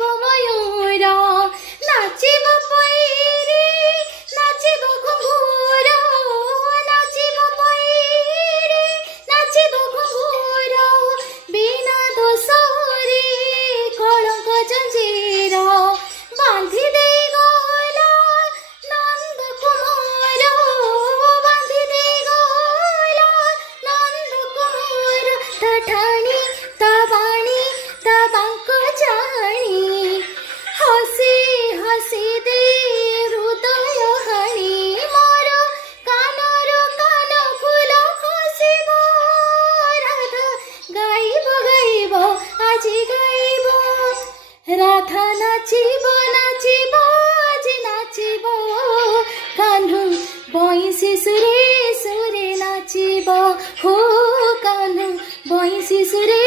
নাচিব ময়ূর নাচিব পৈরি নাচিব ঘুঙুর নাচিব পৈরি নাচিব ঘুঙুর বিনা দোষরে কলঙ্ক জঞ্জির বাঁধি দেই গলা নন্দ কুমার বাঁধি দেই গলা নন্দ কুমার তা ঠাଣି তা বাণী তা বাঙ্ক জানি হসি হসি দে হৃদয় হানি মোর কানর কান ফুল খসিব রাধা গাইব গাইব আজি গাইব রাধা নাচিব নাচিব আজি নাচিব কানু বইসি সুরে সুরে নাচিব হো কানু বইসি সুরে